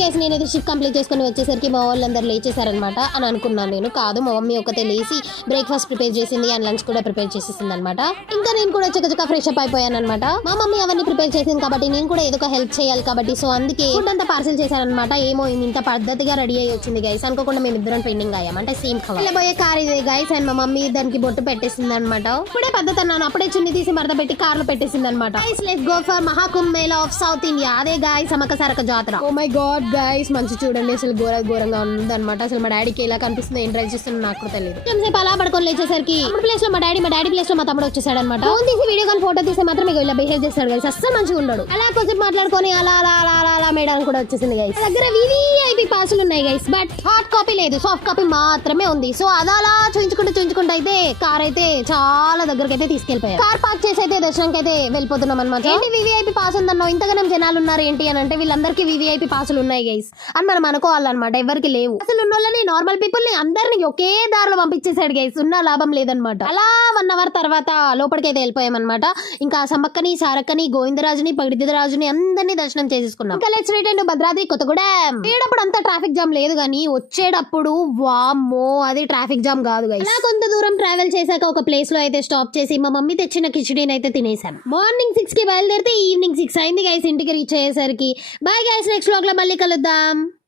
Guys నేనైతే shift complete చేసుకుని వచ్చేసరికి మా వాళ్ళందరూ లేచేసారనమాట అని అనుకున్నాను. నేను కాదు, మా మమ్మీ ఒకతే లేచి బ్రేక్ఫాస్ట్ ప్రిపేర్ చేసింది అండ్ లంచ్ కూడా ప్రిపేర్ చేసేసింది అనమాట. ఇంకా నేను కూడా చక్కచక్క ఫ్రెష్ అప్ అయిపోయాను అనమాట. మా మమ్మీ అవన్నీ ప్రిపేర్ చేసింది కాబట్టి నేను కూడా ఏదో ఒక హెల్ప్ చేయాలి కాబట్టి సో అందుకే ఫుడ్ అంతా పార్సల్ చేశానమాట. ఏమో ఇంత పద్ధతిగా రెడీ అయ్యి వచ్చింది గైస్. అనుకోకుండా మేము ఇద్దరం పెండింగ్ అయ్యాం, అంటే సేమ్ వెళ్ళబోయే కార్ ఇదే గైస్. అండ్ మా మమ్మీ దానికి బొట్టు పెట్టేసింది అనమాట. ఇప్పుడే పద్ధతి అన్నాను, అప్పుడే చున్ని తీసి మరద పెట్టి కార్ లో పెట్టేసింది అనమాట. Let's go for Mahakumbh Mela of South India. అదే guys Sammakka Sarakka Jatara. Oh my God guys, మంచి చూడండి అసలు ఘోరంగా ఉంది అనమాట. అసలు మా డాడీకి ఎలా కనిపిస్తుంది, ఏం డ్రైవ్ చేస్తున్నా నాకు కూడా తెలియదు. కొంచెంసేపు అలా పడుకొని లేచేసరికి ప్లేస్ లో మా డాడీ ప్లేస్ లో మా తమ్ముడు వచ్చేసాడు అనమాట. ఫోన్ తీసి వీడియో కానీ ఫోటో తీసి మాత్రం మీకు ఇలా బిహేవ్ చేస్తాడు గైస్. అస్సలు మంచిగా ఉండడు. అలా కొంచెం మాట్లాడుకొని అలా అలా అలా అలా అలా మేడానికి కూడా వచ్చేసింది గైస్. దగ్గర వివిఐపి పాసులు ఉన్నాయి గైస్, బట్ హార్డ్ కాపీ లేదు, సాఫ్ట్ కాపీ మాత్రమే ఉంది. సో అలా చూయించుకుంటూ అయితే కార్ అయితే చాలా దగ్గరకి అయితే తీసుకెళ్లిపోయారు. కార్ పార్క్ చేసి అయితే దర్శనంకి అయితే వెళ్ళిపోతున్నాం అనమాట. ఏంటి వివిఐపి పాస్ ఉందన్నో, ఇంతగానం జనాలు ఉన్నారు ఏంటి అని అంటే వీళ్ళందరికీ వివిఐపి పాసులు ఉన్నాయి గైస్ అని మనం అనుకోవాలన్నమాట. ఎవరికి లేవు. అసలు ఉన్న వాళ్ళని నార్మల్ పీపుల్ ని అందరినీ ఒకే దారిలో పంపించేసాడు గైస్. ఉన్న లాభం లేదనమాట. అలా 1 అవర్ తర్వాత లోపలికి అయితే వెళ్ళిపోయామన్నమాట. ఇంకా సమ్మక్కని, సారక్కని, గోవిందరాజుని, పగిడిదరాజుని అందరినీ దర్శనం చేసేసుకున్నాం. ఇంకా let's return to Bhadradri Kothagudem. వేడప్పుడు అంతా ట్రాఫిక్ జామ్ లేదు కానీ వచ్చేటప్పుడు వామ్మో అది ట్రాఫిక్ జామ్ కాదు గైస్. అలా కొంత దూరం ట్రావెల్ చేశాక ఒక ప్లేస్ లో అయితే స్టాప్ చేసి మా మమ్మీ తెచ్చిన కిచడీని అయితే తినేసాం. మార్నింగ్ 6 కి బయలుదేరితే ఈవినింగ్ 6 అయింది గైస్ ఇంటికి రీచ్ అయ్యేసరికి. బాయ్ గైస్, నెక్స్ట్ వ్లాగ్ లో మళ్ళీ కలుద్దాం.